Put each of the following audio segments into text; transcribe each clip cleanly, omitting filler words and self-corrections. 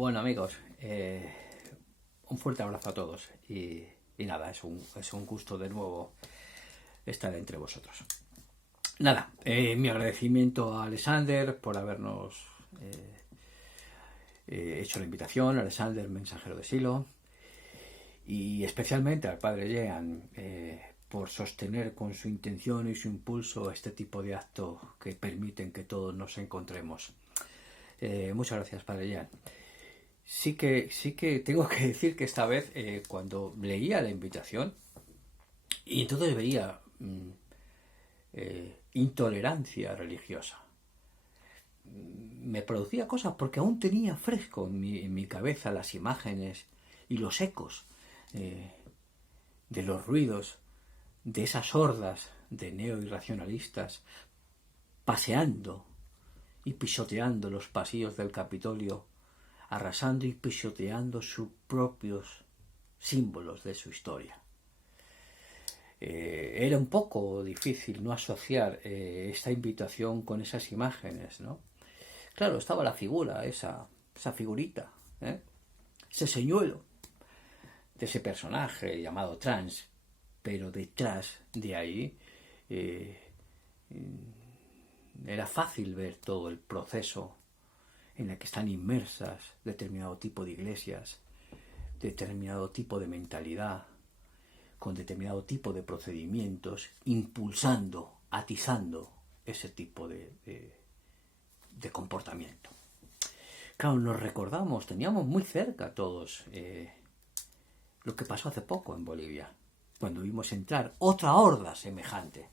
Bueno, amigos, un fuerte abrazo a todos y nada, es un gusto de nuevo estar entre vosotros. Nada, mi agradecimiento a Alexander por habernos hecho la invitación, Alexander, mensajero de Silo, y especialmente al padre Jean por sostener con su intención y su impulso este tipo de actos que permiten que todos nos encontremos. Muchas gracias, padre Jean. Sí que tengo que decir que esta vez, cuando leía la invitación, y entonces veía intolerancia religiosa, me producía cosas porque aún tenía fresco en mi cabeza las imágenes y los ecos de los ruidos de esas hordas de neoirracionalistas paseando y pisoteando los pasillos del Capitolio, arrasando y pisoteando sus propios símbolos de su historia. Era un poco difícil no asociar esta invitación con esas imágenes, ¿no? Claro, estaba la figura, esa figurita, ese señuelo de ese personaje llamado Trans, pero detrás de ahí era fácil ver todo el proceso en el que están inmersas determinado tipo de iglesias, determinado tipo de mentalidad, con determinado tipo de procedimientos, impulsando, atizando ese tipo de comportamiento. Claro, nos recordamos, teníamos muy cerca todos lo que pasó hace poco en Bolivia, cuando vimos entrar otra horda semejante.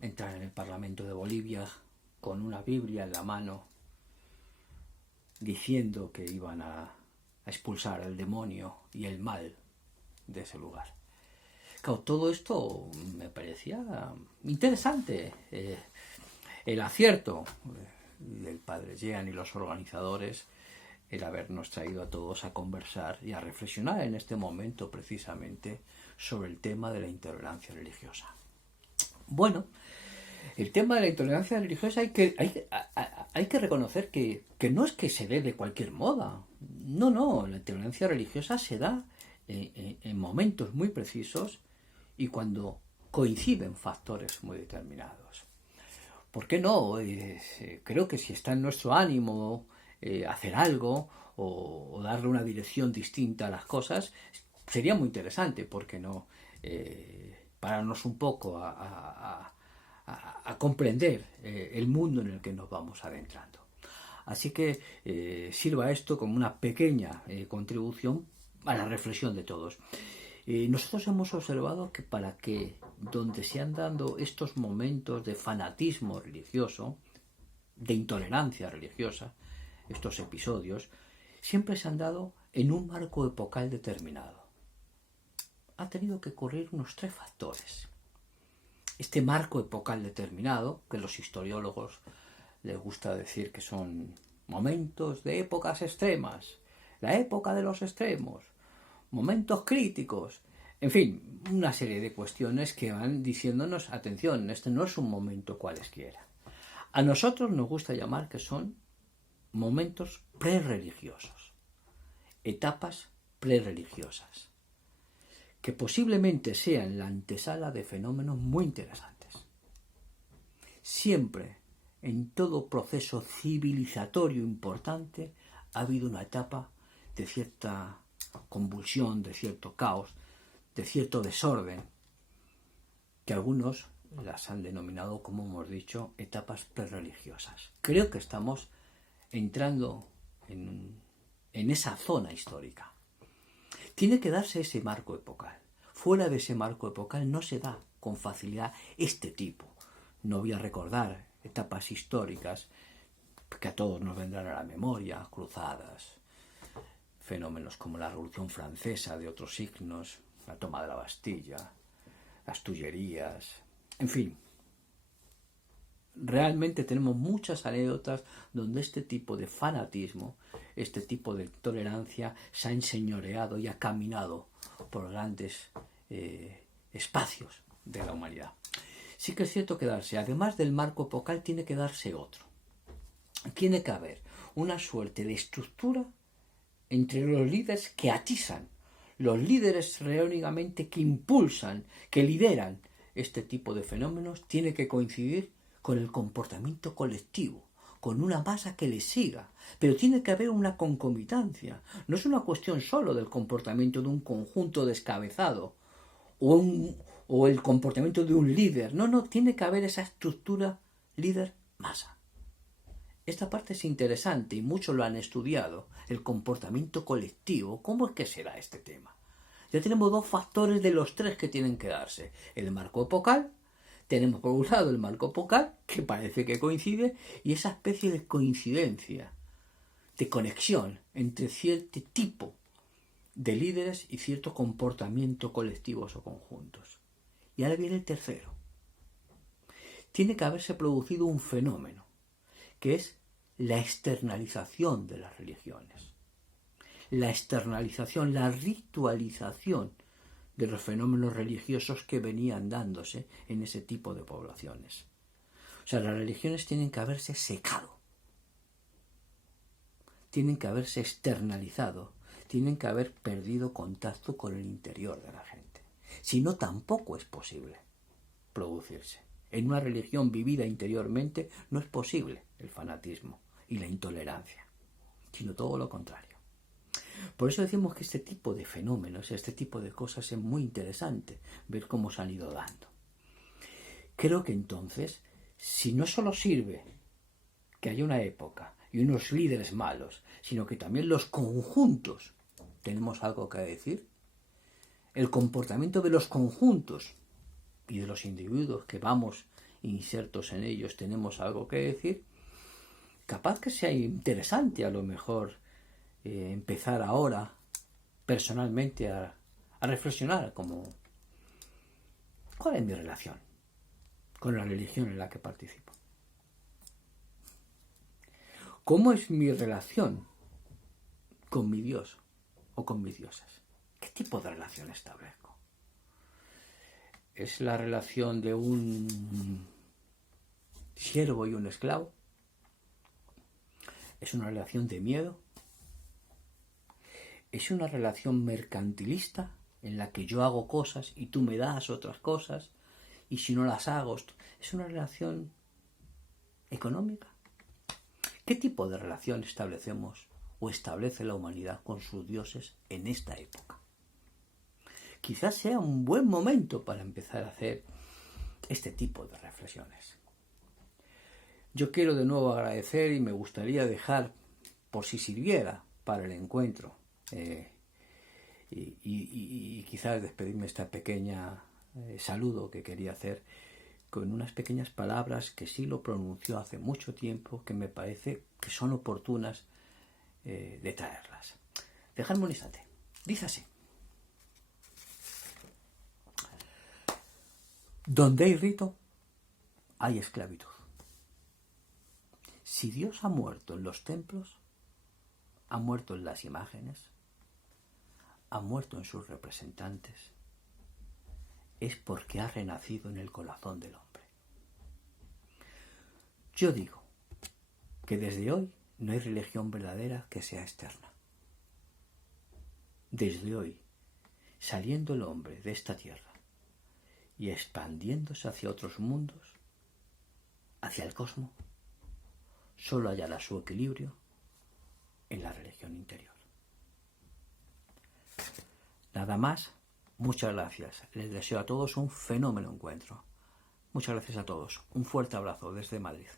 Entrar en el Parlamento de Bolivia con una Biblia en la mano, diciendo que iban a expulsar el demonio y el mal de ese lugar. Claro, todo esto me parecía interesante. El acierto del padre Jean y los organizadores el habernos traído a todos a conversar y a reflexionar en este momento precisamente sobre el tema de la intolerancia religiosa. Bueno, el tema de la intolerancia religiosa hay que reconocer que no es que se dé de cualquier moda. No, la intolerancia religiosa se da en momentos muy precisos y cuando coinciden factores muy determinados. ¿Por qué no? Creo que si está en nuestro ánimo hacer algo o darle una dirección distinta a las cosas, sería muy interesante, ¿por qué no? Pararnos un poco a comprender el mundo en el que nos vamos adentrando. Así que sirva esto como una pequeña contribución a la reflexión de todos. Nosotros hemos observado que para que donde se han dado estos momentos de fanatismo religioso, de intolerancia religiosa, estos episodios, siempre se han dado en un marco epocal determinado. Ha tenido que ocurrir unos 3 factores. Este marco epocal determinado, que los historiólogos les gusta decir que son momentos de épocas extremas, la época de los extremos, momentos críticos, en fin, una serie de cuestiones que van diciéndonos, atención, este no es un momento cualesquiera. A nosotros nos gusta llamar que son momentos prerreligiosos, etapas prerreligiosas, que posiblemente sean la antesala de fenómenos muy interesantes. Siempre, en todo proceso civilizatorio importante, ha habido una etapa de cierta convulsión, de cierto caos, de cierto desorden, que algunos las han denominado, como hemos dicho, etapas prerreligiosas. Creo que estamos entrando en esa zona histórica. Tiene que darse ese marco epocal. Fuera de ese marco epocal no se da con facilidad este tipo. No voy a recordar etapas históricas que a todos nos vendrán a la memoria, cruzadas, fenómenos como la Revolución Francesa de otros signos, la toma de la Bastilla, las Tullerías, en fin. Realmente tenemos muchas anécdotas donde este tipo de fanatismo, este tipo de tolerancia se ha enseñoreado y ha caminado por grandes espacios de la humanidad. Sí que es cierto que darse, además del marco epocal, tiene que darse otro. Tiene que haber una suerte de estructura entre los líderes que atizan, los líderes reónicamente que impulsan, que lideran este tipo de fenómenos, tiene que coincidir con el comportamiento colectivo, con una masa que le siga, pero tiene que haber una concomitancia. No es una cuestión solo del comportamiento de un conjunto descabezado o el comportamiento de un líder. No, tiene que haber esa estructura líder-masa. Esta parte es interesante y muchos lo han estudiado, el comportamiento colectivo. ¿Cómo es que será este tema? Ya tenemos dos factores de los tres que tienen que darse. El marco epocal, tenemos por un lado el marco epocal, que parece que coincide, y esa especie de coincidencia, de conexión entre cierto tipo de líderes y cierto comportamiento colectivos o conjuntos. Y ahora viene el tercero. Tiene que haberse producido un fenómeno, que es la externalización de las religiones. La externalización, la ritualización de los fenómenos religiosos que venían dándose en ese tipo de poblaciones. O sea, las religiones tienen que haberse secado, tienen que haberse externalizado, tienen que haber perdido contacto con el interior de la gente. Si no, tampoco es posible producirse. En una religión vivida interiormente no es posible el fanatismo y la intolerancia, sino todo lo contrario. Por eso decimos que este tipo de fenómenos, este tipo de cosas es muy interesante ver cómo se han ido dando. Creo que entonces, si no solo sirve que haya una época y unos líderes malos, sino que también los conjuntos tenemos algo que decir, el comportamiento de los conjuntos y de los individuos que vamos insertos en ellos tenemos algo que decir, capaz que sea interesante a lo mejor empezar ahora personalmente a reflexionar como ¿cuál es mi relación con la religión en la que participo? ¿Cómo es mi relación con mi Dios o con mis dioses? ¿Qué tipo de relación establezco? ¿Es la relación de un siervo y un esclavo? ¿Es una relación de miedo? ¿Es una relación mercantilista en la que yo hago cosas y tú me das otras cosas y si no las hago? ¿Es una relación económica? ¿Qué tipo de relación establecemos o establece la humanidad con sus dioses en esta época? Quizás sea un buen momento para empezar a hacer este tipo de reflexiones. Yo quiero de nuevo agradecer y me gustaría dejar, por si sirviera para el encuentro, y quizás despedirme esta pequeña saludo que quería hacer con unas pequeñas palabras que sí lo pronunció hace mucho tiempo, que me parece que son oportunas de traerlas. Dejadme un instante. Dice así: donde hay rito, hay esclavitud. Si Dios ha muerto en los templos, ha muerto en las imágenes, ha muerto en sus representantes, es porque ha renacido en el corazón del hombre. Yo digo que desde hoy no hay religión verdadera que sea externa. Desde hoy, saliendo el hombre de esta tierra y expandiéndose hacia otros mundos, hacia el cosmos, solo hallará su equilibrio en la religión interior. Nada más, muchas gracias. Les deseo a todos un fenómeno encuentro. Muchas gracias a todos. Un fuerte abrazo desde Madrid.